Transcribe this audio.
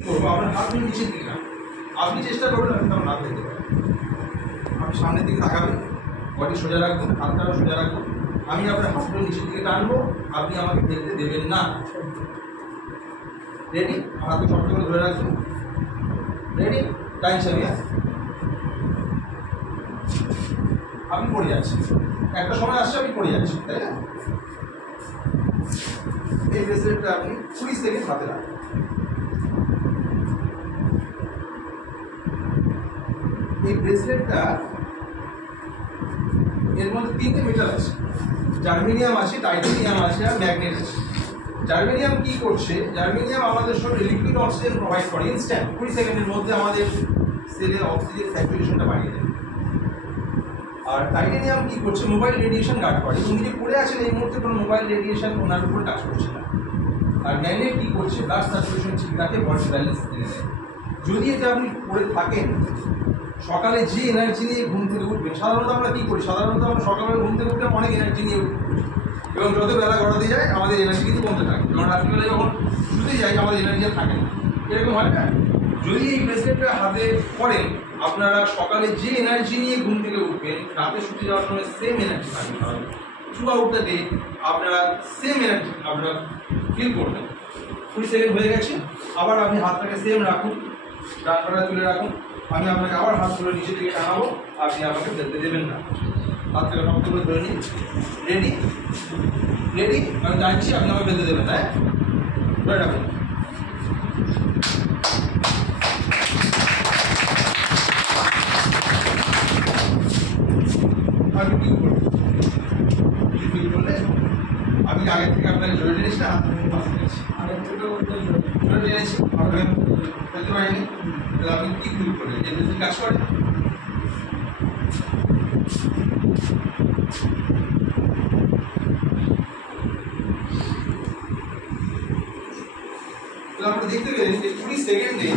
করবো আপনার হাতগুলো নিচের দিকে না, আপনি চেষ্টা করবেন আপনি তখন হাত দিতে পারেন। আপনি সামনের দিকে তাকাবেন, বডি সোজা রাখবেন, হাতটাও সোজা রাখবেন। আমি আপনার হাতগুলো নিচের দিকে টানবো, আপনি আমাকে ফেলতে দেবেন না। রেডি? হাতকে শক্ত করে ধরে রাখবেন। রেডি? টাইম চালিয়ে আপনি পড়ে যাচ্ছেন, একটা সময় আসছে আপনি পড়ে যাচ্ছেন, তাই না? এই ব্রেসলেটটা আপনি 20 সেকেন্ড হাতে রাখবেন। এই ব্রেসলেটটা এর মধ্যে 3টে মেটাল আছে, জার্মেনিয়াম আছে, টাইটানিয়াম আছে আর ম্যাগনেট আছে। জার্মেনিয়াম কি করছে? জার্মেনিয়াম আমাদের শরীরে লিকুইড অক্সিজেন প্রোভাইড করে ইনস্ট্যান্ট, 20 সেকেন্ডের মধ্যে আমাদের সেলে অক্সিজেন স্যাচুরেশনটা বাড়িয়ে দেয়। আর টাইটানিয়াম কি করছে? মোবাইল রেডিয়েশন গার্ড করে। উনি যে পড়ে আছেন এই মুহূর্তে কোনো মোবাইল রেডিয়েশন ওনার উপর কাজ করছে না। আর ম্যাগনেট কি করছে? ব্লাড সার্কুলেশন ঠিক রাখে, বডি ব্যালেন্স এনে দেয়। যদি এটা আপনি পড়ে থাকেন, সকালে যে এনার্জি নিয়ে ঘুম থেকে উঠবেন, সাধারণত আমরা কী করি? সাধারণত আমরা সকালে ঘুম থেকে উঠলে অনেক এনার্জি নিয়ে উঠি এবং যত বেলা গড়াতে যায় আমাদের এনার্জি কিন্তু কমতে থাকে, কারণ রাত্রিবেলা যখন শুতে যাই আমাদের এনার্জি থাকে না। এরকম হয় না? যদি এই ব্রেসলেটটা হাতে পড়েন, আপনারা সকালে যে এনার্জি নিয়ে ঘুম থেকে উঠবেন, রাতে শুতে যাওয়ার সময় সেম এনার্জি থাকবে। থ্রু আউট দ্য ডে আপনারা সেম এনার্জি আপনারা ফিল করবেন। 20 সেকেন্ড হয়ে গেছে, আবার আপনি হাতটাকে সেম রাখুন, ডানপাটা তুলে রাখুন। আমি আপনাকে আবার হাতগুলো নিচে দিকে টানাবো, আপনি আমাকে ফেলতে দেবেন না। হাতটাকে শক্ত করে ধরে নিন। রেডি? রেডি? আমি যাচ্ছি, আপনি আমাকে ফেলতে দেবেন। হ্যাঁ, ধরে রাখুন। আপনি কি করবেন? ফিল করলে আমি আগের থেকে আপনাকে জোরে টেনেছি না, হাত পাশে টেনেছি, জোরে টেনেছি, আপনাকে ফেলতে পারিনি। তাহলে আপনি কি ফিল করলেন? যে যদি কাজ করে তাহলে আমরা দেখতে পেলেন যে 20 সেকেন্ডে